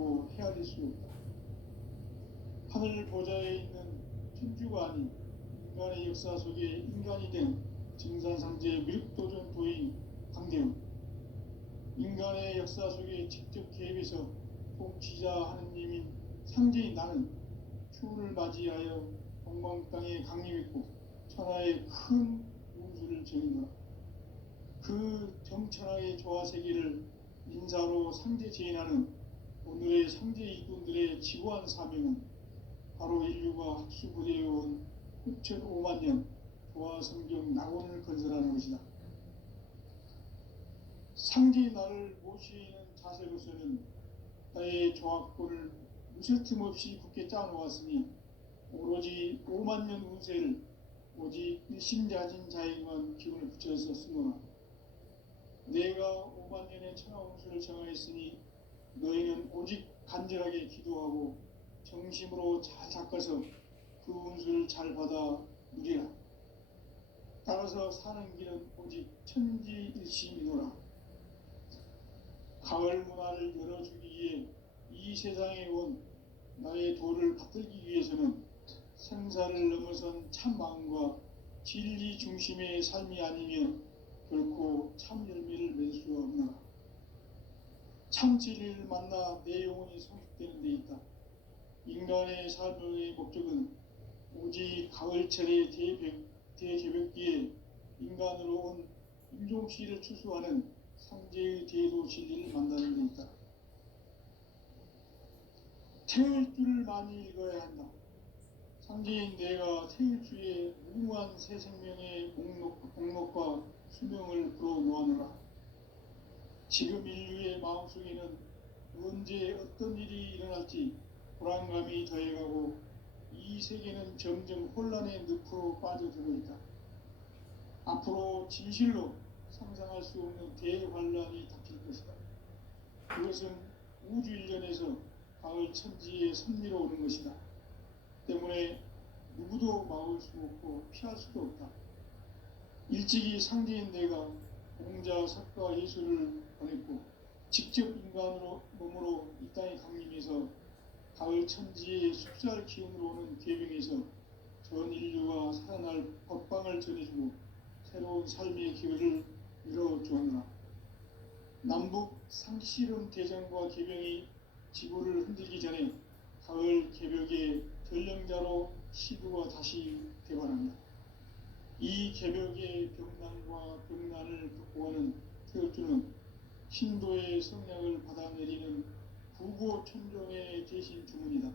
결코 헤아릴 수 없다. 하늘 보좌에 있는 천주가 아닌 인간의 역사 속에 인간이 된 증산상제 미륵도전 도인 강대훈, 인간의 역사 속에 직접 개입해서 통치자 하느님인 상제인 나는 추운을 맞이하여 동방 땅에 강림했고 천하의 큰 운수를 정인노라. 그 정천하의 조화세계를 인사로 상제 제인하는 오늘의 상제 이군들의 지구한 사명은 바로 인류가 학수부대해온 6,5만 년 조화성경 낙원을 건설하는 것이다. 상제의 나를 모시는 자세로서는 나의 조합권을 무쇠틈 없이 굳게 짜놓았으니 오로지 5만 년 운세를 오직 일심자진 자에게만 기운을 붙여서 쓰노라. 내가 5만 년의 천하 운수를 정하였으니 너희는 오직 간절하게 기도하고 정심으로 잘 닦아서 그 운수를 잘 받아 누리라. 따라서 사는 길은 오직 천지일심이노라. 가을 문화를 열어주기 위해 이 세상에 온 나의 도를 받들기 위해서는 생사를 넘어선 참 마음과 진리 중심의 삶이 아니면 결코 참 열매를 맺을 수 없노라. 참 진리를 만나 내 영혼이 성숙되는 데 있다. 인간의 삶의 목적은 오직 가을철의 대개벽기에 인간으로 온 임종씨를 추수하는 상제의 대도 진리를 만나는 데 있다. 태울 줄을 많이 읽어야 한다. 상제인 내가 태울 주의 무궁한 새 생명의 목록과 수명을 불어놓아노라. 지금 인류의 마음속에는 언제 어떤 일이 일어날지 불안감이 더해가고 이 세계는 점점 혼란의 늪으로 빠져들고 있다. 앞으로 진실로 상상할 수 없는 대환란이 닥칠 것이다. 그것은 우주 일련에서 가을 천지의 섭리로 오는 것이다. 때문에 누구도 막을 수 없고 피할 수도 없다. 일찍이 상제인 내가 공자, 석가, 예수를 보냈고 직접 인간으로 몸으로 이 땅에 강림해서 가을 천지의 숲살 기운으로 오는 계명에서 전 인류가 살아날 법방을 전해주고 새로운 삶의 기회를 이뤄주었노라. 남북 상씨름 대전과 개병이 지구를 흔들기 전에 가을 개벽의 전령자로 시구가 다시 되관한다. 이 개벽의 병난과 병난을 극복하는 태어주는 신도의 성약을 받아내리는 부고천종의 대신 주문이다.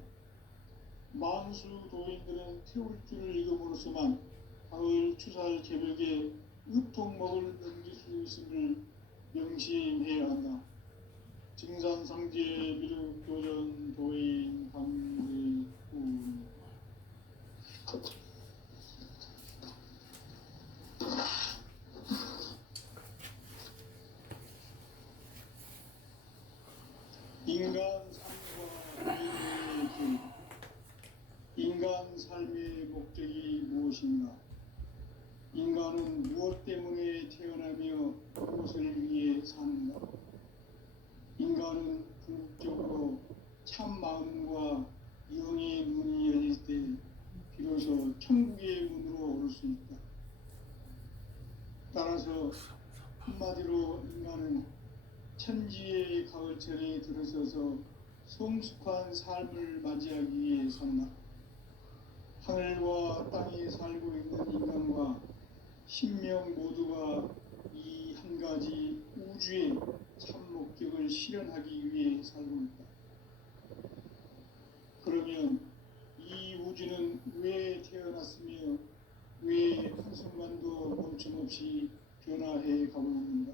만수 도인들은 태울 줄을 읽음으로써만 가을 추살 개벽에 으통목을 넘길 수 있음을 명심해야 한다. 증산상제 미륵도전 도인 강대훈. 인간 삶과 인류의 길. 인간 삶의 목적이 무엇인가? 인간은 무엇 때문에 태어나며 무엇을 위해 사는가? 인간은 궁극적으로 참 마음과 영의 문이 열릴 때 비로소 천국의 문으로 오를 수 있다. 따라서 한마디로 인간은 천지의 가을철에 들어서서 성숙한 삶을 맞이하기 위해 산다. 하늘과 땅에 살고 있는 인간과 신명 모두가 이 한 가지 우주의 참 목적을 실현하기 위해 살고 있다. 그러면 이 우주는 왜 태어났으며 왜 한순간도 멈춤없이 변화해 가고 있는가?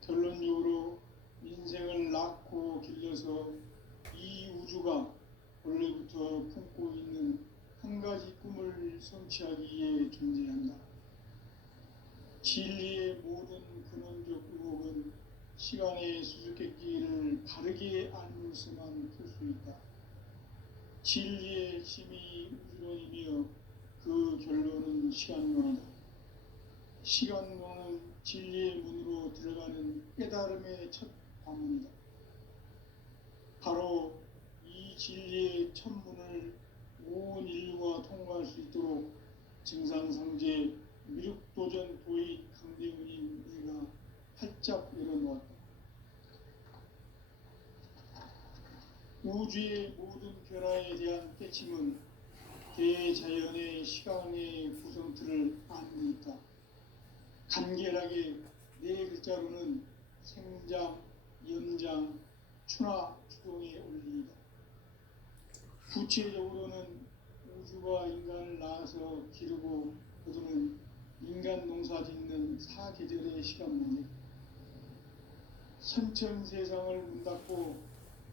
결론적으로 인생을 낳고 길러서 이 우주가 원래부터 품고 있는 한 가지 꿈을 성취하기 위해 존재한다. 진리의 모든 근원적 의혹은 시간의 수수께끼를 바르게 알면서만 풀 수 있다. 진리의 핵심이 우주론이며 그 결론은 시간론이다. 시간론은 진리의 문으로 들어가는 깨달음의 첫 방문이다. 진리의 천문을 온 인류가 통과할 수 있도록 증산상제 미륵도전 도의 강대훈인 내가 활짝 열어놓았다. 우주의 모든 변화에 대한 깨침은 대자연의 시간의 구성틀을 아니까 간결하게 네 글자로는 생장, 연장, 추나 추동의 원리이다. 구체적으로는 우주가 인간을 낳아서 기르고 거두는 인간 농사 짓는 사계절의 시간문제, 선천 세상을 문 닫고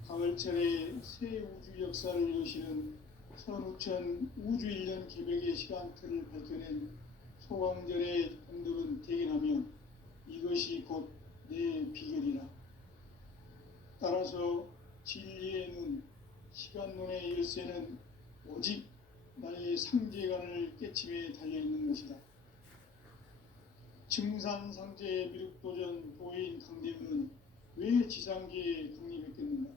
가을철에 새 우주 역사를 여시는 선우천 우주 1년 개벽의 시간틀을 밝혀낸 소강절의 공덕은 대견하며 이것이 곧 내 비결이라. 따라서 진리의 눈, 시간론의 열쇠는 오직 나의 상제관을 깨침에 달려있는 것이다. 증산상제의 미륵도전 도인 강대훈은 왜 지상계에 강림했겠는가?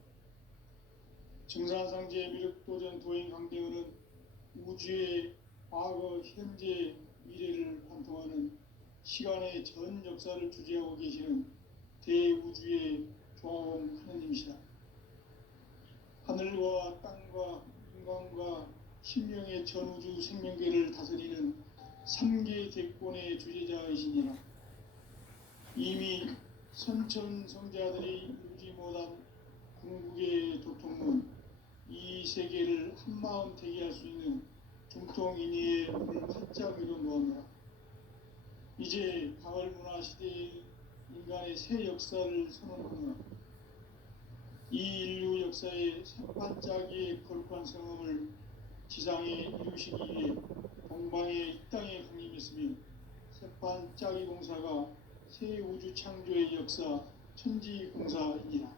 증산상제의 미륵도전 도인 강대훈은 우주의 과거, 현재, 미래를 관통하는 시간의 전 역사를 주재하고 계시는 대우주의 조화공 하느님이시다. 하늘과 땅과 인간과 신명의 전우주 생명계를 다스리는 3계 대권의 주재자이시니라. 이미 선천성자들이 이루지 못한 궁극의 도통은 이 세계를 한마음 되게 할 수 있는 중통인의의 문을 활짝 열어놓았노라. 이제 가을 문화 시대의 인간의 새 역사를 선언하노라. 이 인류 역사의 새반짝이의 거룩한 성음을 지상에 이루시기 위해 동방의 이 땅에 강림했으며 새반짝이 공사가 새 우주 창조의 역사 천지공사이니라.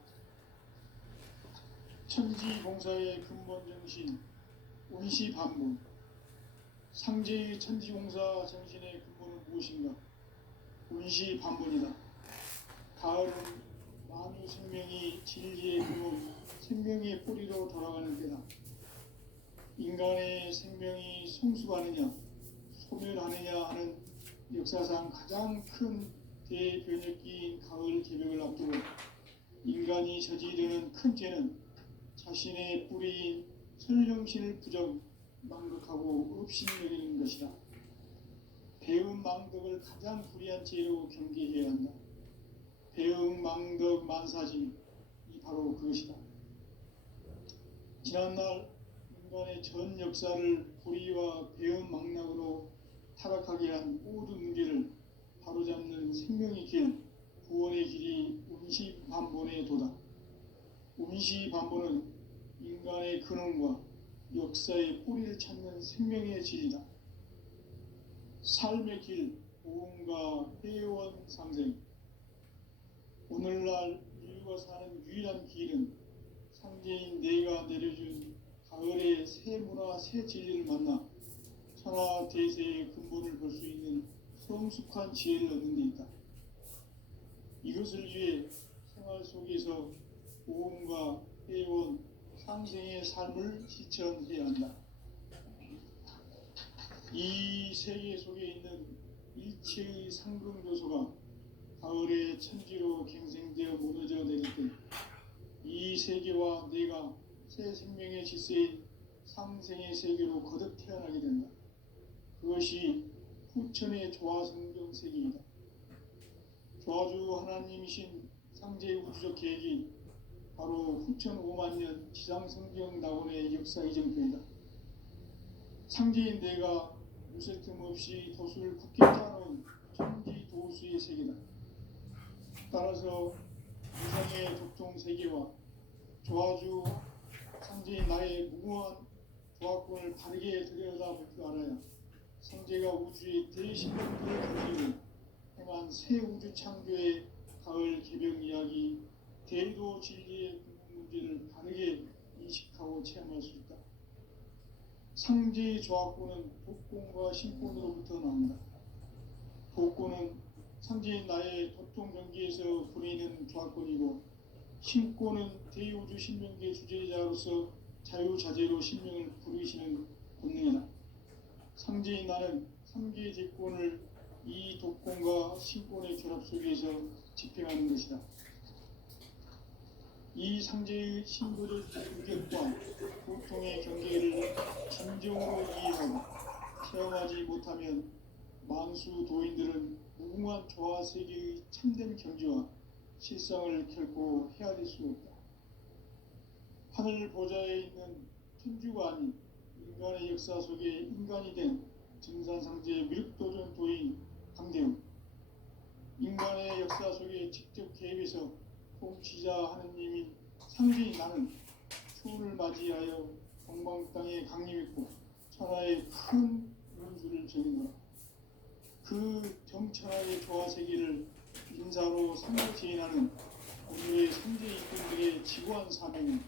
천지공사의 근본 정신 운시반문, 상제의 천지공사 정신의 근본은 무엇인가? 운시반문이다. 가을은 만유 생명이 진리의 근원, 생명의 뿌리로 돌아가는 때다. 인간의 생명이 성숙하느냐, 소멸하느냐 하는 역사상 가장 큰 대변혁기인 가을 개벽을 앞두고 인간이 저지르는 큰 죄는 자신의 뿌리인 설령신을 부정, 망극하고 업신여기는 것이다. 배음 망덕을 가장 불의한 죄로 경계해야 한다. 배음 망덕 만사짐이 바로 그것이다. 지난날 인간의 전 역사를 불의와 배음 망락으로 타락하게 한 모든 문제를 바로잡는 생명의 길, 구원의 길이 운시반본의 도다. 운시반본은 인간의 근원과 역사의 뿌리를 찾는 생명의 진리다. 삶의 길, 보험과 회원 상생. 오늘날 인류가 사는 유일한 길은 상제인 내가 내려준 가을의 새 문화, 새 진리를 만나 천하 대세의 근본을 볼 수 있는 성숙한 지혜를 얻는 데 있다. 이것을 위해 생활 속에서 보험과 회원, 상생의 삶을 실천해야 한다. 이 세계 속에 있는 일체의 상금요소가 가을의 천지로 갱생되어 무너져 내릴 때 이 세계와 내가 새 생명의 질서인 상생의 세계로 거듭 태어나게 된다. 그것이 후천의 조화성경 세계이다. 조화주 하나님이신 상제의 우주적 계획이 바로 후천 5만 년 지상성경 낙원의 역사 이정표이다. 상제인 내가 무쇠 틈 없이 도수를 굳게 짜놓은 천지 도수의 세계다. 따라서 무상의 독종 세계와 조화주 상제인 나의 무궁한 조화권을 바르게 들여다볼 줄 알아야 상제가 우주의 대신령들을 가지고 행한 새 우주 창조의 가을 개벽 이야기, 대도 진리의 근본 문제를 바르게 인식하고 체험할 수 있다. 상제의 조화권은 복권과 신권으로부터 나온다. 복권은 상제인 나의 도통 경계에서 보내는 조화권이고, 신권은 대우주 신명계 주제자로서 자유자재로 신명을 부르시는 본능이다. 상제인 나는 삼계 제권을 이 독권과 신권의 결합 속에서 집행하는 것이다. 이 상제의 신도적 의격과 고통의 경계를 진정으로 이해하고 체험하지 못하면 만수 도인들은 무궁한 조화 세계의 참된 경지와 실상을 결코 헤아릴 수 없다. 하늘 보좌에 있는 천주가 아닌 인간의 역사 속에 인간이 된 증산상제의 미륵도전 도인 강대웅, 인간의 역사 속에 직접 개입해서 통치자 하느님인 상제인 나는 추운을 맞이하여 동방 땅에 강림했고 천하의 큰 운수를 정인노라. 그 정천하의 조화 세계를 인사로 상호지인하는 오늘의 상제 일꾼들의 지구한 사명은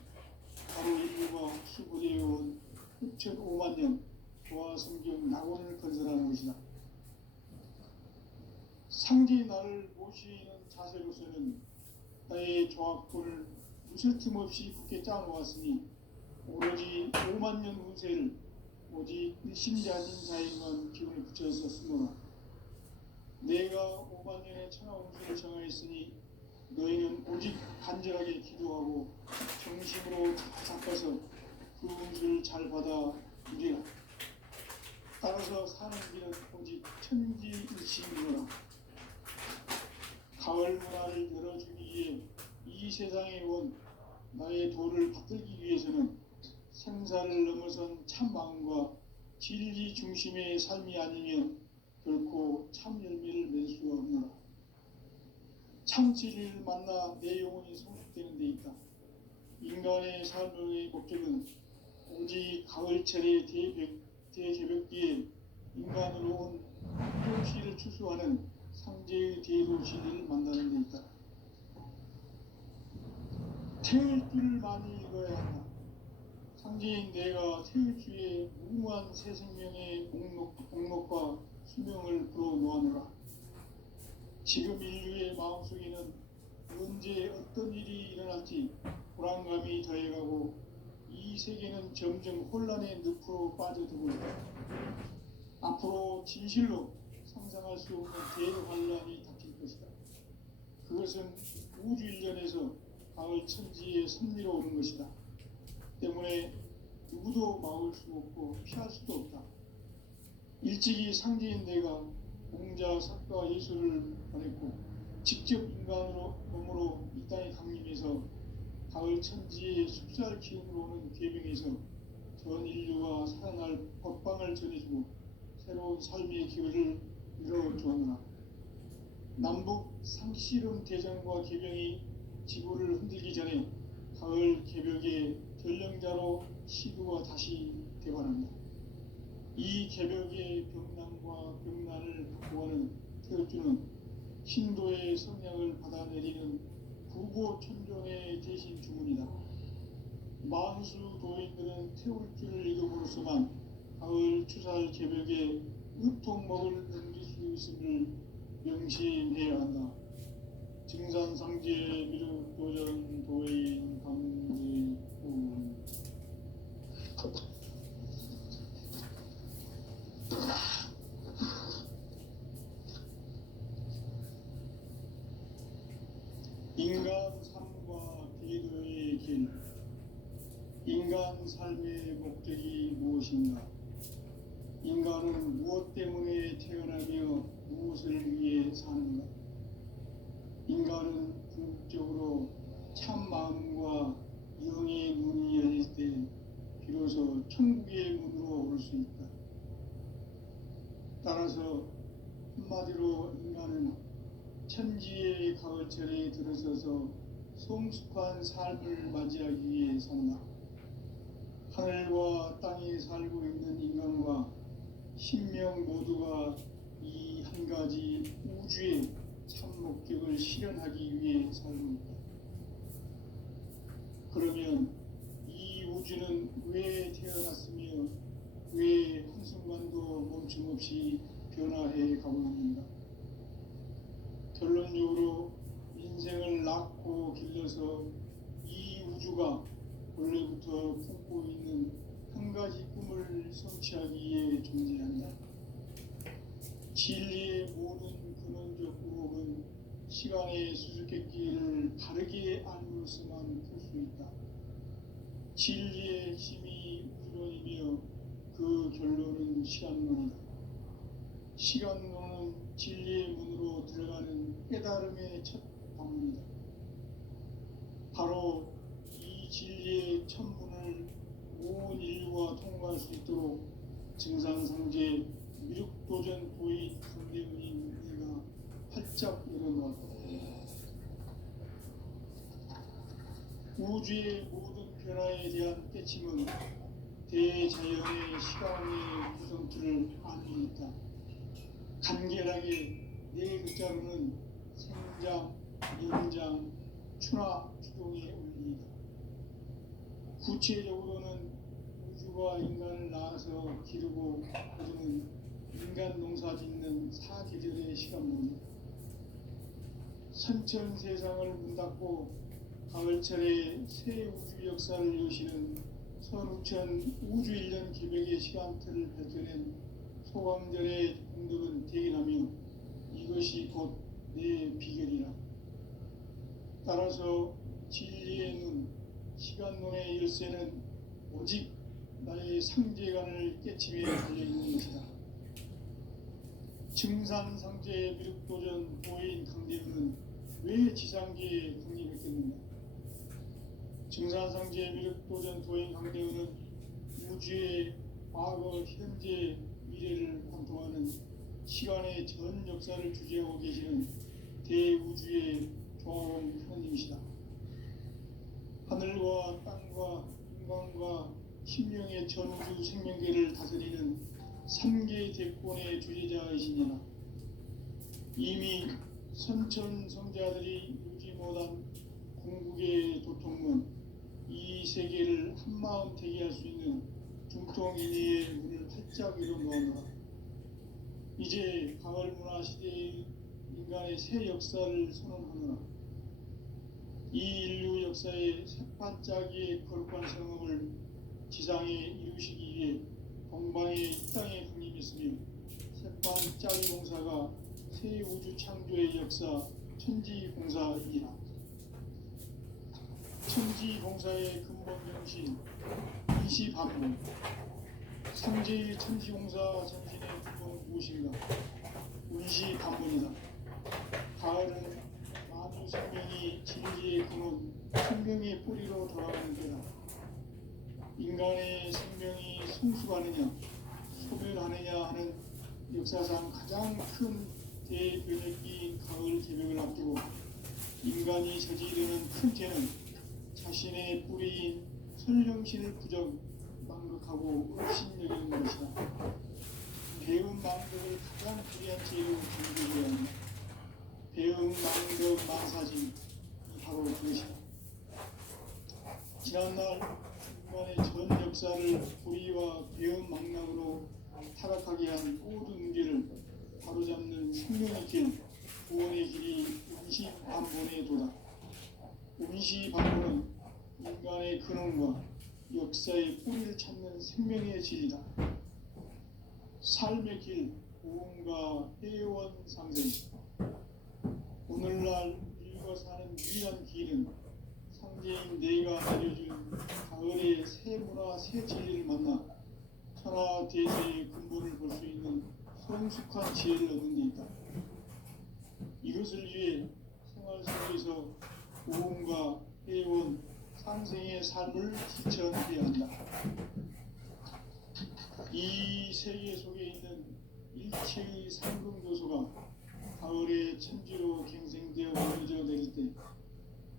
바로 인류가 수부되어온 6,500만 년 조화 성경 낙원을 건설하는 것이다. 상제의 나를 모시는 자세로서는 나의 조합권을 무설틈 없이 굳게 짜놓았으니 오로지 5만 년 운세를 오직 일심자진 자에게만 기운을 붙여서 쓰노라. 내가 5만 년의 천하 운수를 정하였으니 너희는 오직 간절하게 기도하고 정심으로 잡아서 그 운수를 잘 받아 누리라. 따라서 사는 길은 오직 천지일심이노라. 가을 문화를 열어주기 위해 이 세상에 온 나의 도를 받들기 위해서는 생사를 넘어선 참 마음과 진리 중심의 삶이 아니면 결코 참 열매를 맺을 수가 없노라. 참 진리를 만나 내 영혼이 성숙되는 데 있다. 인간의 삶의 목적은 오직 가을철의 대개벽기에 인간으로 온 도시를 추수하는 상제의 대도 진리를 만나는 데 있다. 태을 줄을 많이 읽어야 한다. 상제인 내가 태을주의 무궁한 새 생명의 목록과 수명을 불어놓아노라. 지금 인류의 마음속에는 언제 어떤 일이 일어날지 불안감이 더해가고 이 세계는 점점 혼란의 늪으로 빠져들고 있다. 앞으로 진실로 상상할 수 없는 대환란이 닥칠 것이다. 그것은 우주 일련에서 가을 천지의 섭리로 오는 것이다. 때문에 누구도 막을 수 없고 피할 수도 없다. 일찍이 상제인 내가 공자, 사과, 예수를 보냈고 직접 인간으로 몸으로 이 땅에 강림해서 가을 천지의 숲살 기운으로 오는 계명에서 전 인류가 살아날 법방을 전해주고 새로운 삶의 기회를 이뤄주었노라. 남북 상씨름 대전과 계명이 지구를 흔들기 전에 가을 개벽의 전령자로 시구가 다시 되관합니다. 이 개벽의 병난과 병난을 구하는 태울주는 신도의 성량을 받아내리는 부고천존의 대신 주문이다. 만수 도인들은 태울주를 읽음으로써만 가을 추살 개벽의 의통목을 넘길 수 있음을 명심해야 한다. 증산상제 미륵도전 도인 강대웅. 인간 삶과 기도의 길. 인간 삶의 목적이 무엇인가? 인간은 무엇 때문에 태어나며 무엇을 위해 사는가? 인간은 궁극적으로 참 마음과 영의 문이 열릴 때 비로소 천국의 문으로 오를 수 있다. 따라서 한마디로 인간은 천지의 가을철에 들어서서 성숙한 삶을 맞이하기 위해 산다. 하늘과 땅에 살고 있는 인간과 신명 모두가 이 한 가지 우주의 참 목적을 실현하기 위해 살고 있다. 그러면 이 우주는 왜 태어났으며 왜 한순간도 멈춤없이 변화해 가고 있는가? 결론적으로 인생을 낳고 길러서 이 우주가 원래부터 품고 있는 한 가지 꿈을 성취하기 위해 존재한다. 진리의 모든 근원적 의혹은 시간의 수수께끼를 바르게 알므로서만 풀 수 있다. 진리의 핵심이 우주론이며 그 결론은 시간론이다. 시간론은 진리의 문으로 들어가는 깨달음의 첫 방문이다. 바로 이 진리의 첫 문을 온 인류가 통과할 수 있도록 증산상제 미륵도전 도인 강대문인 내가 활짝 열어놓았다. 우주의 모든 변화에 대한 깨침은 대자연의 시간의 구성틀을 안고 있다. 간결하게 네 글자로는 생장, 연장, 추나 추동의 원리이다. 구체적으로는 우주가 인간을 낳아서 기르고 거두는 인간 농사 짓는 사계절의 시간론이다. 선천 세상을 문 닫고 가을철에 새 우주 역사를 여시는 선우천 우주 1년 기백의 시간틀을 펼쳐낸 소강절의 공덕은 대견하며 이것이 곧 내 비결이라. 따라서 진리의 눈, 시간론의 열쇠는 오직 나의 상제관을 깨침에 달려있는 것이다. 증산상제 미륵도전 도인 강대은은 왜 지상계에 국립했겠는가? 증산상제 미륵도전 도인 강대은은 우주의 과거, 현재, 미래를 관통하는 시간의 전 역사를 주재하고 계시는 대우주의 조화공 하느님이시다. 하늘과 땅과 인간과 신명의 전우주 생명계를 다스리는 3계 대권의 주제자이시니라. 이미 선천 성자들이 누지 못한 궁극의 도통문, 이 세계를 한마음 대기할 수 있는 중통인의의 문을 활짝 열어놓아라. 이제 가을 문화 시대의 인간의 새 역사를 선언하노라. 이 인류 역사의 새반짝이의 거룩한 성음을 지상에 이루시기 위해 동방의 땅에 강림했으며 새반짝이 공사가 새 우주 창조의 역사 천지공사이라. 천지공사의 근본 정신 이시반문, 상제의 천지공사 정신의 근본은 무엇인가? 운시반문이다. 가을은 만유 생명이 진리의 근원, 생명의 뿌리로 돌아가는 때다. 인간의 생명이 성숙하느냐, 소멸하느냐 하는 역사상 가장 큰 대변혁기인 가을 개벽을 앞두고 인간이 저지르는 큰 죄는 자신의 뿌리인 설령신을 부정, 망극하고 업신여기는 것이다. 배운 망극을 가장 불리한 죄로 정죄해야 한다. 배운 망극 만사진, 바로 그것이다. 지난날 인간의 전 역사를 불의와 배운 망락으로 타락하게 한 모든 문제를 바로잡는 생명의 길, 구원의 길이 운시반본의 도다. 운시반본은 인간의 근원과 역사의 뿌리를 찾는 생명의 진리다. 삶의 길, 고음과 해원 상생. 오늘날 인류가 사는 유일한 길은 상제인 내가 내려준 가을의 새 문화, 새 진리를 만나 천하 대세의 근본을 볼 수 있는 성숙한 지혜를 얻는 데 있다. 이것을 위해 생활 속에서 고음과 해원, 상생의 삶을 실천해야 한다. 이 세계 속에 있는 일체의 상금교소가 가을의 천지로 갱생되어 무너져 내릴 때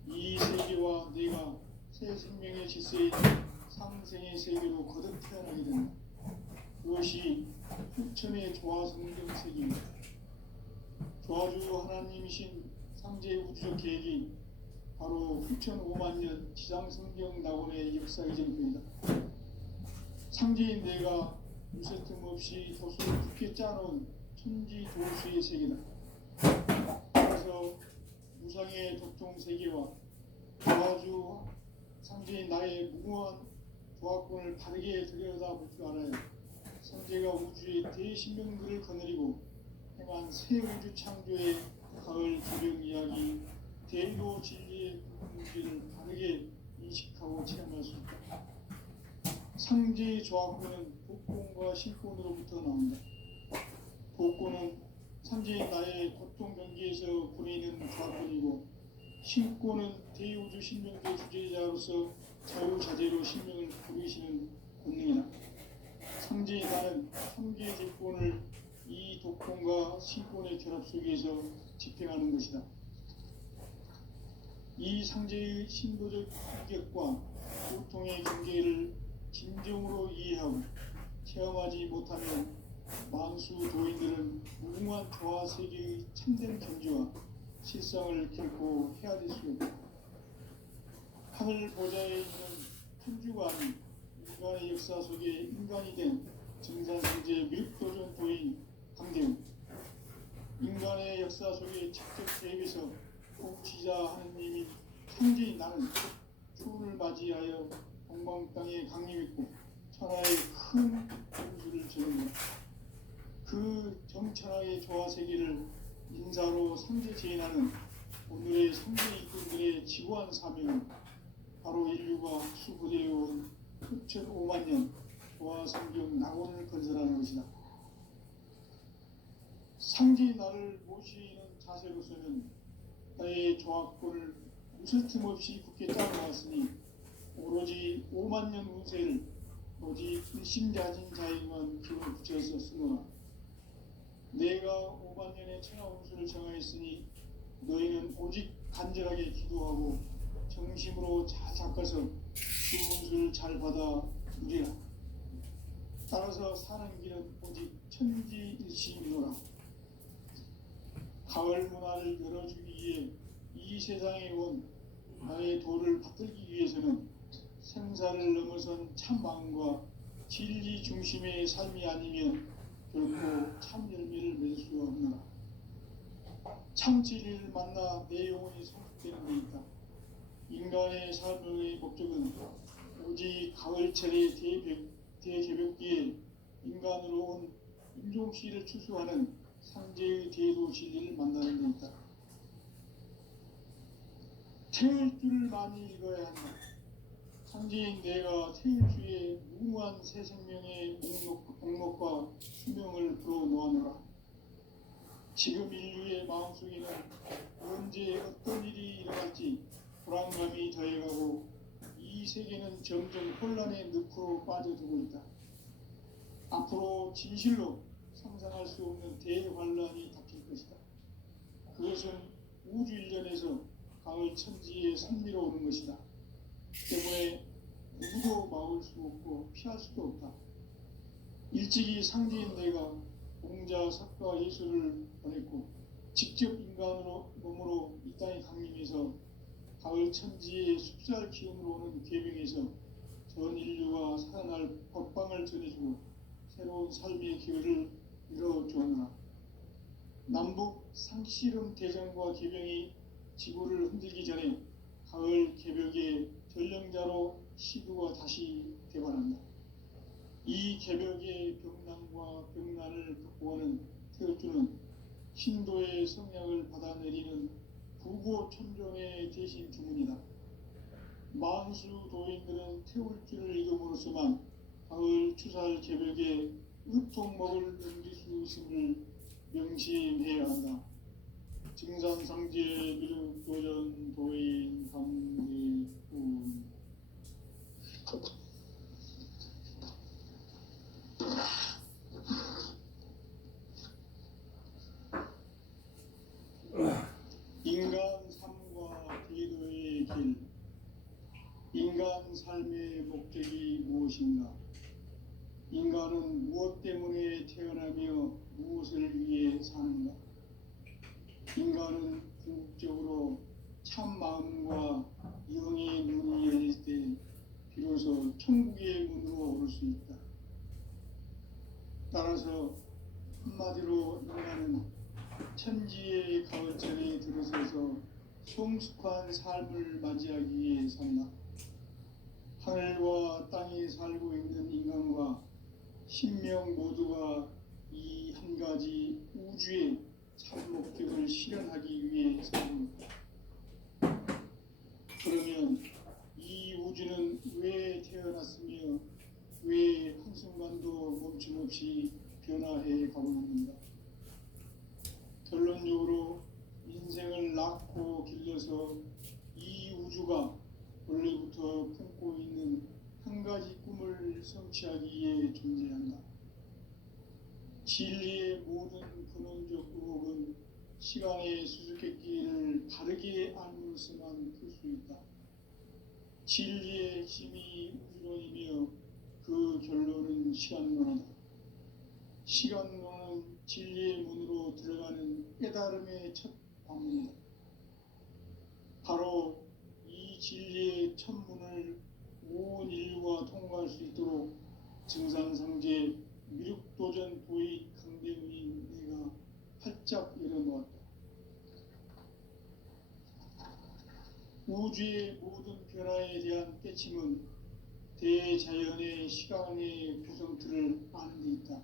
이 세계와 내가 새 생명의 질서에 있는 상생의 세계로 거듭 태어나게 된다. 그것이 후천의 조화성경 세계입니다. 조화주 하나님이신 상제의 우주적 계획이 바로 후천 5만 년 지상성경 낙원의 역사 이전입니다. 상제인 내가 무쇠 틈 없이 도수를 굳게 짜놓은 천지 도수의 세계다. 그래서 무상의 도통 세계와 조화주 상제인 나의 무궁한 조합권을 바르게 들여다볼 줄 알아요. 선제가 우주의 대신명들을 거느리고 행한 새 우주 창조의 가을 개벽 이야기, 대도 진리의 문제를 바르게 인식하고 체험할 수 있다. 상제의 조합권은 복권과 신권으로부터 나온다. 복권은 상제인 나의 고통 경계에서 보내는 조합권이고, 신권은 대우주 신명제 주제자로서 자유자재로 신명을 부르시는 권능이다. 상제인 나는 3개의 제권을 이 독권과 신권의 결합 속에서 집행하는 것이다. 이 상제의 신도적 인격과 고통의 경계를 진정으로 이해하고 체험하지 못하면 만수 도인들은 무궁한 조화 세계의 참된 경지와 실상을 결코 헤아릴 수 없다. 하늘 보좌에 있는 천주가 아닌 인간의 역사 속에 인간이 된 증산성제 밀도전 도인 강대훈, 인간의 역사 속에 직접 대입해서 통치자 하느님인 상제인 나는 추운을 맞이하여 동방 땅에 강림했고 천하의 큰 공수를 저는다. 그 정천하의 조화세계를 인사로 상제 제인하는 오늘의 상제 이꾼들의 지구한 사명은 바로 인류가 수고되어온 6,500만 년 조화성경 낙원을 건설하는 것이다. 상제의 나를 모시는 자세로서는 나의 조합권을 무슨 틈 없이 굳게 짜놓았으니 오로지 5만 년 운세를 오직 일심자진 자에게만 기운을 붙여서 쓰노라. 내가 5만 년의 천하 운수를 정하였으니 너희는 오직 간절하게 기도하고 정심으로 잘 닦아서 그 운수를 잘 받아 누리라. 따라서 사는 길은 오직 천지일심이노라. 가을 문화를 열어주기 위해 이 세상에 온 나의 도를 받들기 위해서는 생사를 넘어선 참 마음과 진리 중심의 삶이 아니면 결코 참 열매를 맺을 수 없노라. 참 진리를 만나 내 영혼이 성숙되는 데 있다. 인간의 삶의 목적은 오직 가을철의 대개벽기에 인간으로 온 인종씨를 추수하는 상제의 대도 진리를 만나는 데 있다. 태일주를 많이 읽어야 한다. 상제인 내가 태일주의 무궁한 새 생명의 목록과 수명을 불어놓아노라. 지금 인류의 마음속에는 언제 어떤 일이 일어날지 불안감이 더해가고 이 세계는 점점 혼란의 늪으로 빠져들고 있다. 앞으로 진실로 상상할 수 없는 대환란이 닥칠 것이다. 그것은 우주 일전에서 가을 천지의 선미로 오는 것이다. 때문에 누구도 막을 수 없고 피할 수도 없다. 일찍이 상제인 내가 공자, 석가, 예수를 보냈고 직접 인간으로 몸으로 이 땅에 강림해서 가을 천지의 숲살 기운으로 오는 계명에서 전 인류가 살아날 법방을 전해주고 새로운 삶의 기회를 열어주었노라. 남북 상씨름 대전과 계명이 지구를 흔들기 전에 가을 개벽의 전령자로 시구가 다시 대발한다. 이 개벽의 병난과 병난을 극복하는 태어주는 신도의 성향을 받아내리는 부고천종의 대신 주문이다. 만수 도인들은 태울주를 읽음으로써만 가을 추살 개벽의 의통목을 넘길 수 있음을 명심해야 한다. 증산상제 미륵도전 도인 강대훈. 인간 삶과 기도의 길. 인간 삶의 목적이 무엇인가? 인간은 무엇 때문에 태어나며 무엇을 위해 사는가? 인간은 궁극적으로 참 마음과 영의 문이 열릴 때 비로소 천국의 문으로 오를 수 있다. 따라서 한마디로 인간은 천지의 가을철에 들어서서 성숙한 삶을 맞이하기 위해 산다. 하늘과 땅에 살고 있는 인간과 신명 모두가 이 한 가지 우주의 참 목적을 실현하기 위해 삽니다. 그러면 이 우주는 왜 태어났으며 왜 한순간도 멈춤없이 변화해 가고 있는가? 결론적으로 인생을 낳고 길러서 이 우주가 원래부터 품고 있는 한 가지 꿈을 성취하기 위해 존재한다. 진리의 모든 근원적 의혹은 시간의 수수께끼를 바르게 알므로서만 풀 수 있다. 진리의 핵심이 우주론이며 그 결론은 시간론이다. 시간론은 진리의 문으로 들어가는 깨달음의 첫 관문이다. 바로 이 진리의 첫 문을 온 인류가 통과할 수 있도록 증산상제 미륵도전 도의 강대문인 내가 활짝 열어놓았다. 우주의 모든 변화에 대한 깨침은 대자연의 시간의 표성틀을 아는 데 있다.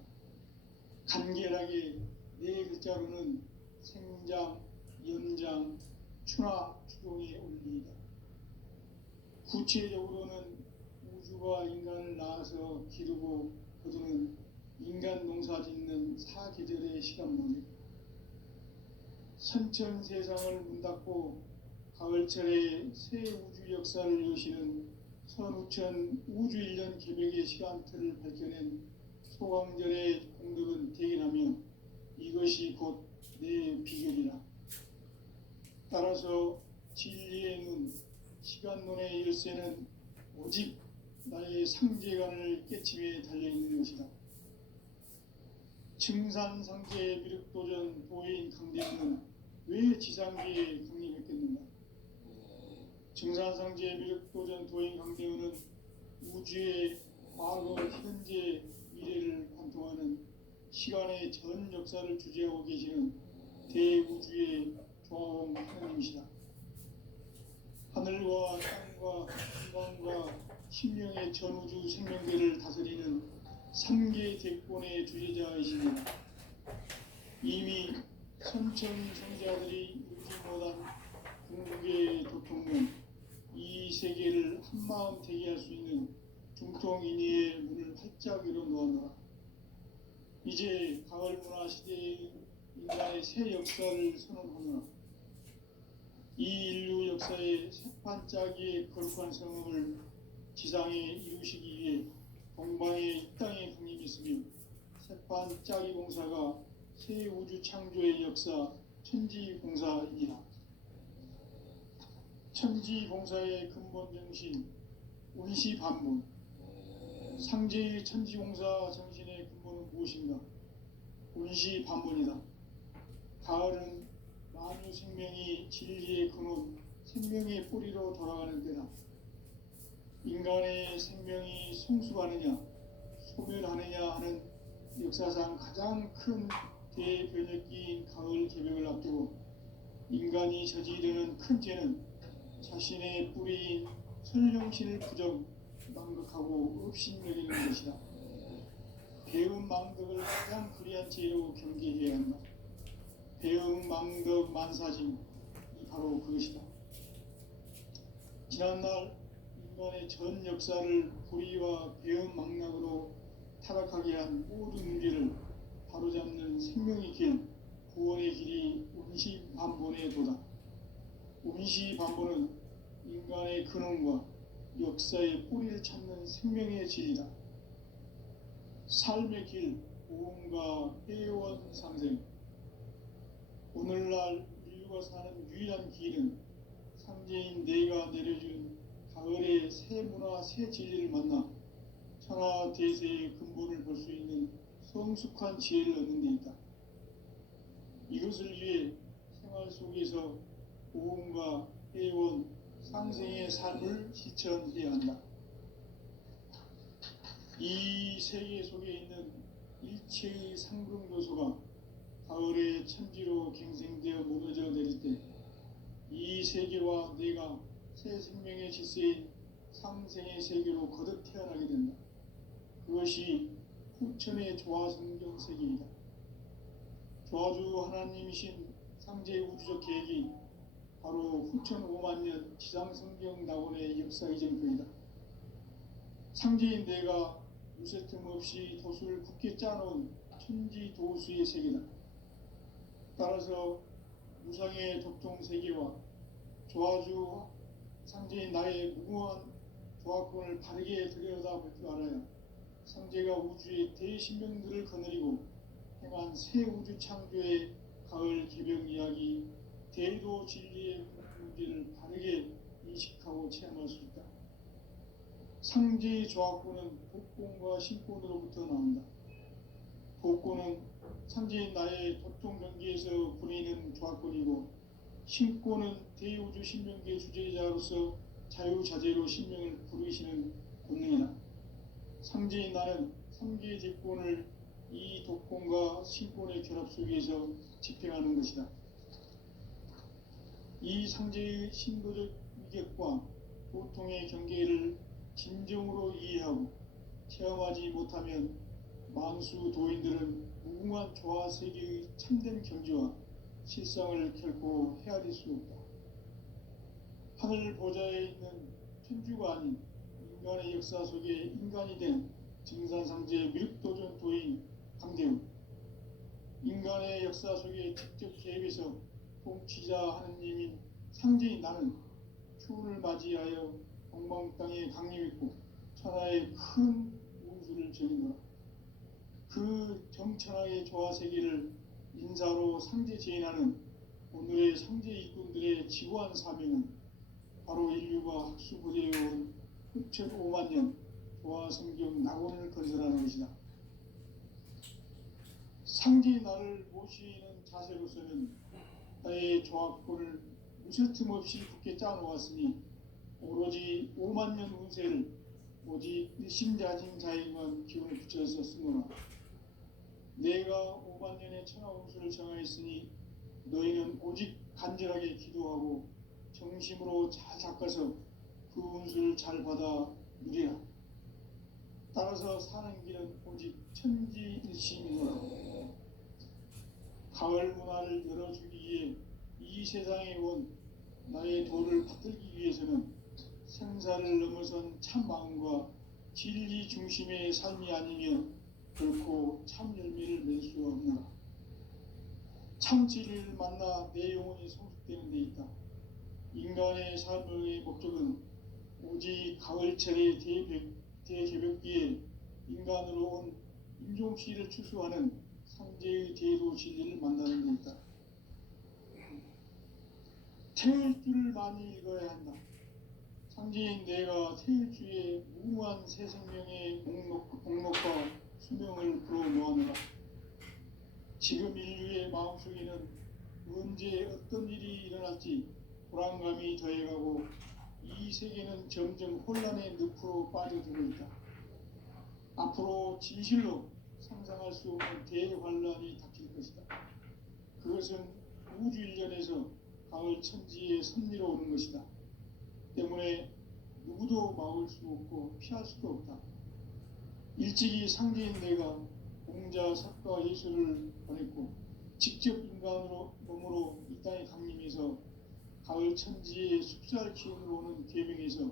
간결하게 네 글자로는 생장, 연장, 추나 추동의 원리이다. 구체적으로는 우주가 인간을 낳아서 기르고 거두는 인간 농사 짓는 사계절의 시간문이다. 선천 세상을 문닫고 가을철에 새 우주 역사를 여시는 선우천 우주일년 개벽의 시간틀을 밝혀낸 소강절의 공덕은 대견하며 이것이 곧 내 비결이라. 따라서 진리의 눈, 시간론의 열쇠는 오직 나의 상제관을 깨침에 달려있는 것이다. 증산상제의 미륵도전 도인 강대는 왜 지상계에 강림했겠는가? 증산상제의 미륵도전 도인 강대는 우주의 과거, 현재, 미래를 관통하는 시간의 전 역사를 주재하고 계시는 대우주의 조화원 하나님이시다. 하늘과 땅과 인간과 신명의 전우주 생명계를 다스리는 3개 대권의 주제자이시니라. 이미 선천성자들이 이루지 못한 궁극의 도통론, 이 세계를 한마음 되게 할 수 있는 중통인의의 문을 활짝 열어놓았노라. 이제 가을 문화 시대의 인간의 새 역사를 선언하노라. 이 인류 역사의 새판짜기의 거룩한 성음을 지상에 이루시기 위해 동방의 이 땅에 강림했으며 새판짜기 공사가 새 우주 창조의 역사 천지공사이니라. 천지공사의 근본 정신 운시반문, 상제의 천지공사 정신의 근본은 무엇인가? 운시반문이다. 가을은 만유 생명이 진리의 근원, 생명의 뿌리로 돌아가는 때다. 인간의 생명이 성숙하느냐, 소멸하느냐 하는 역사상 가장 큰 대변혁기인 가을 개벽을 앞두고 인간이 저지르는 큰 죄는 자신의 뿌리인 설령신을 부정, 망극하고 업신여기는 것이다. 배움 망덕을 가장 불의한 죄로 경계해야 한다. 배움 망덕 만사짐이 바로 그것이다. 지난날 인간의 전 역사를 불의와 배움 망락으로 타락하게 한 모든 문제를 바로잡는 생명의 길, 구원의 길이 운시반본의 도다. 운시반본은 인간의 근원과 역사의 뿌리를 찾는 생명의 진리다. 삶의 길, 보험과 회원 상생. 오늘날 인류가 사는 유일한 길은 상제인 내가 내려준 가을의 새 문화, 새 진리를 만나 천하 대세의 근본을 볼 수 있는 성숙한 지혜를 얻는 데 있다. 이것을 위해 생활 속에서 보험과 회원, 상생의 삶을 실천해야 한다. 이 세계 속에 있는 일체의 상금 요소가 가을의 천지로 갱생되어 무너져 내릴 때 이 세계와 내가 새 생명의 질서인 상생의 세계로 거듭 태어나게 된다. 그것이 후천의 조화성경 세계이다. 조화주 하나님이신 상제의 우주적 계획이 바로 후천 5만 년 지상성경 낙원의 역사 이전표이다. 상제인 내가 무쇠 틈 없이 도수를 굳게 짜놓은 천지 도수의 세계다. 따라서 무상의 독종 세계와 조화주 상제인 나의 무궁한 조화권을 바르게 들여다볼 줄 알아야 상제가 우주의 대신명들을 거느리고 행한 새 우주 창조의 가을 개벽 이야기, 대도 진리의 문제를 바르게 인식하고 체험할 수 있다. 상제의 조화권은 복권과 신권으로부터 나온다. 복권은 상제인 나의 독종 경계에서 부리는 조화권이고, 신권은 대우주 신명계의 주제자로서 자유자재로 신명을 부르시는 본능이다. 상제인 나는 3개의 제권을 이 독권과 신권의 결합 속에서 집행하는 것이다. 이 상제의 신도적 위격과 보통의 경계를 진정으로 이해하고 체험하지 못하면 만수 도인들은 무궁한 조화 세계의 참된 경지와 실상을 결코 헤아릴 수 없다. 하늘 보좌에 있는 천주가 아닌 인간의 역사 속에 인간이 된 증산상제 미륵도전 도인 강대우, 인간의 역사 속에 직접 개입해서 통치자 하느님인 상제인 나는 추운을 맞이하여 동방 땅에 강림했고 천하의 큰 운수를 정인노라. 그 정천하의 조화 세계를 인사로 상제 제인하는 오늘의 상제 일꾼들의 지구한 사명은 바로 인류가 학수부대해온 6,5만 년 조화 성경 낙원을 건설하는 것이다. 상제의 나를 모시는 자세로서는 나의 조화권을 무쇠 틈 없이 굳게 짜놓았으니 오로지 5만 년 운세를 오직 일심자진 자에게만 기운을 붙여서 쓰노라. 내가 5만 년의 천하 운수를 정하였으니 너희는 오직 간절하게 기도하고 정심으로 잘 닦아서 그 운수를 잘 받아 누리라. 따라서 사는 길은 오직 천지일심이노라. 가을 문화를 열어주기 위해 이 세상에 온 나의 도를 받들기 위해서는 생사를 넘어선 참 마음과 진리 중심의 삶이 아니면 결코 참 열매를 맺을 수 없노라. 참 진리를 만나 내 영혼이 성숙되는 데 있다. 인간의 삶의 목적은 오직 가을철의 대개벽기에 인간으로 온 인종시를 추수하는 상제의 대도 진리를 만나는 데 있다. 태일주를 많이 읽어야 한다. 상제인 내가 태일주의 무궁한 새 생명의 목록과 수명을 불어 모아노라. 지금 인류의 마음속에는 언제 어떤 일이 일어날지 불안감이 더해가고 이 세계는 점점 혼란의 늪으로 빠져들고 있다. 앞으로 진실로 상상할 수 없는 대환란이 닥칠 것이다. 그것은 우주 일전에서 가을 천지에 선미로 오는 것이다. 때문에 누구도 막을 수 없고 피할 수도 없다. 일찍이 상제인 내가 공자, 석가, 예수를 보냈고 직접 인간으로 몸으로 이 땅에 강림해서 가을 천지의 숲살 기운으로 오는 계명에서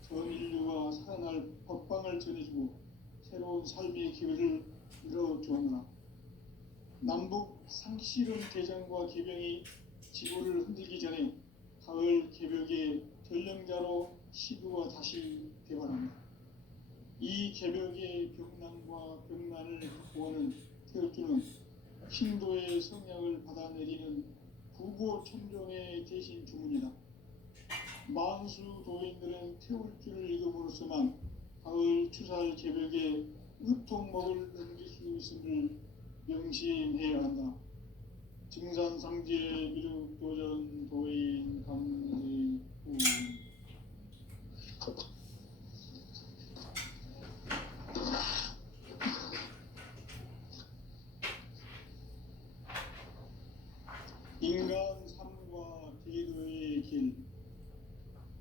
전 인류가 살아날 법방을 전해주고 새로운 삶의 기회를 열어주었노라. 남북 상씨름 대전과 개병이 지구를 흔들기 전에 가을 개벽의 전령자로 시구가 다시 되어난다. 이 개벽의 병난과 병난을 구하는 태울주는 신도의 성향을 받아내리는 부고 천종의 대신 주문이다. 만수 도인들은 태울주를 읽음으로써만 가을 추살 개벽의 으통목을 넘길 수 있음을 명심해야 한다. 증산상제 미륵도전 도인 강제후. 인간 삶과 기도의 길.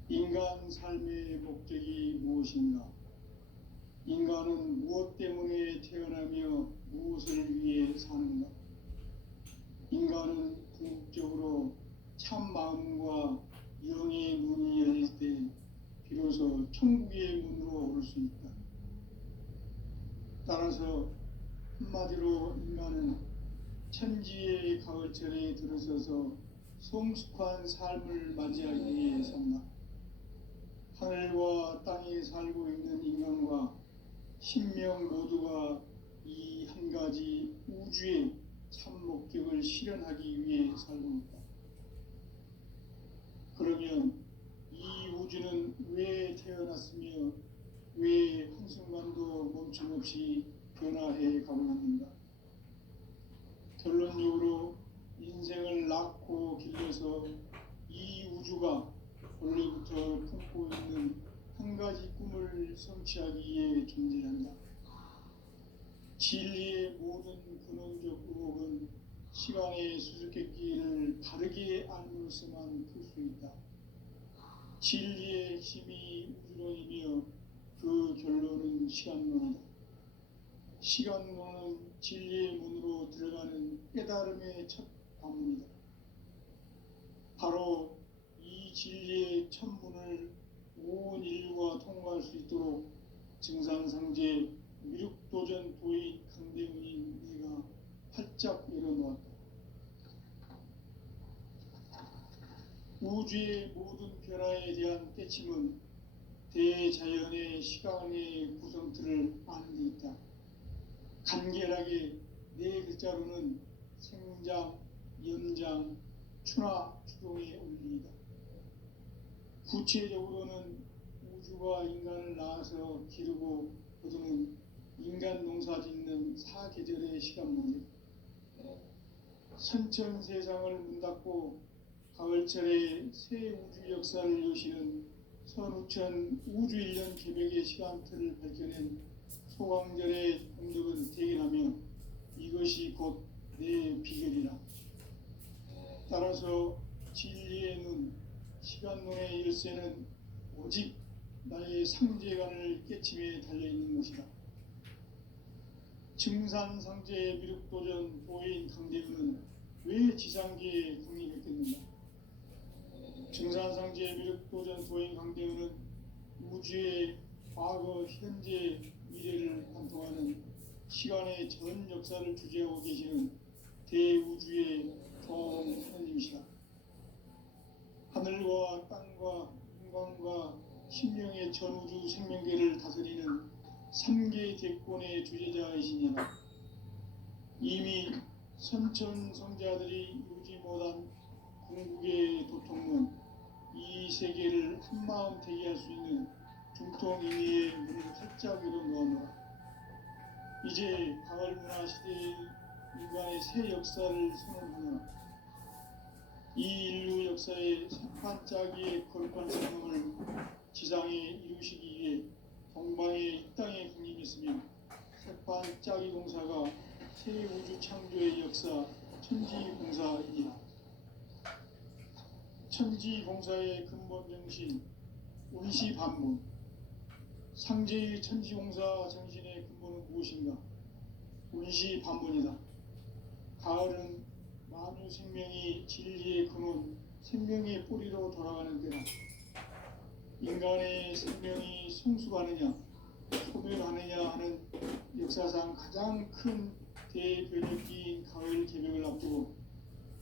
인간 삶의 목적이 무엇인가? 인간은 무엇 때문에 태어나며 무엇을 위해 사는가? 인간은 궁극적으로 참 마음과 영의 문이 열릴 때 비로소 천국의 문으로 오를 수 있다. 따라서 한마디로 인간은 천지의 가을철에 들어서서 성숙한 삶을 맞이하기 위해 산다. 하늘과 땅에 살고 있는 인간과 신명 모두가 이 한 가지 우주의 참 목적을 실현하기 위해 살고 있다. 그러면 이 우주는 왜 태어났으며 왜 한순간도 멈춤없이 변화해 가고 있는가? 결론적으로 인생을 낳고 길러서 이 우주가 원래부터 품고 있는 한 가지 꿈을 성취하기 위해 존재한다. 진리의 모든 근원적 의혹은 시간의 수수께끼를 바르게 알므로서만 풀 수 있다. 진리의 힘이 우주론이며 그 결론은 시간론이다. 시간론은 진리의 문으로 들어가는 깨달음의 첫 관문이다. 바로 이 진리의 첫 문을 온 인류가 통과할 수 있도록 증산상제 미륵도전 도인 강대훈이 내가 활짝 열어놓았다. 우주의 모든 변화에 대한 깨침은 대자연의 시간의 구성틀을 아는 데 있다. 간결하게 네 글자로는 생장, 연장, 추나 추동의 원리이다. 구체적으로는 우주가 인간을 낳아서 기르고 거두는 인간 농사 짓는 사계절의 시간문이다. 선천 세상을 문 닫고 가을철에 새 우주 역사를 여시는 선우천 우주 1년 계획의 시간틀을 밝혀낸 소강절의 공덕은 대견하며 이것이 곧 내 비결이라. 따라서 진리의 눈, 시간론의 열쇠는 오직 나의 상제관을 깨침에 달려있는 것이다. 증산상제의 미륵도전 도인 강대훈은 왜 지상계에 강림했겠는가? 증산상제의 미륵도전 도인 강대훈은 우주의 과거, 현재, 미래를 관통하는 시간의 전 역사를 주재하고 계시는 대우주의 종 하느님이시다. 하늘과 땅과 인간과 신명의 전우주 생명계를 다스리는 3개 대권의 주제자이시니라. 이미 선천성자들이 이루지 못한 궁극의 도통문, 이 세계를 한마음 되게 할 수 있는 중통인의의 문을 활짝 열어놓아노라. 이제 가을문화 시대의 인간의 새 역사를 선언하노라. 이 인류 역사의 새판짜기의 거룩한 생명을 지상에 이루시기 위해 동방의 이 땅에 강림했으며 새판짜기 공사가 새 우주 창조의 역사 천지공사이니라. 천지공사의 근본 정신 운시반문, 상제의 천지공사 정신의 근본은 무엇인가? 운시반문이다. 가을은 만유 생명이 진리의 근원, 생명의 뿌리로 돌아가는 때다. 인간의 생명이 성숙하느냐, 소멸하느냐 하는 역사상 가장 큰 대변혁기인 가을 개벽을 앞두고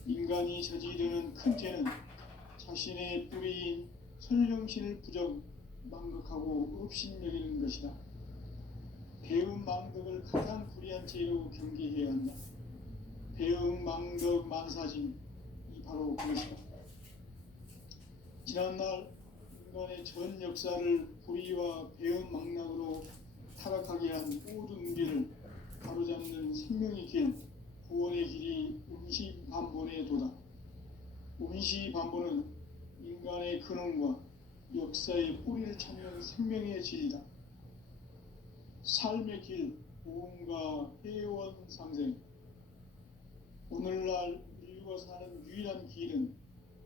인간이 저지르는 큰 죄는 자신의 뿌리인 설령신을 부정, 망극하고 업신여기는 것이다. 배움 망덕을 가장 불의한 죄로 경계해야 한다. 배움 망덕 만사진, 이 바로 그것이다. 지난날 인간의 전 역사를 불의와 배움 망락으로 타락하게 한 모든 문제를 바로잡는 생명의 길, 구원의 길이 운시반본의 도다. 운시반본은 인간의 근원과 역사의 뿌리를 찾는 생명의 질이다. 삶의 길, 보험과 회원 상생. 오늘날 인류가 사는 유일한 길은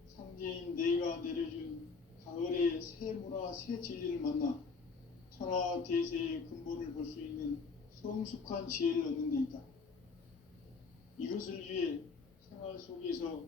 상제인 내가 내려준 가을의 새 문화, 새 진리를 만나 천하 대세의 근본을 볼 수 있는 성숙한 지혜를 얻는 데 있다. 이것을 위해 생활 속에서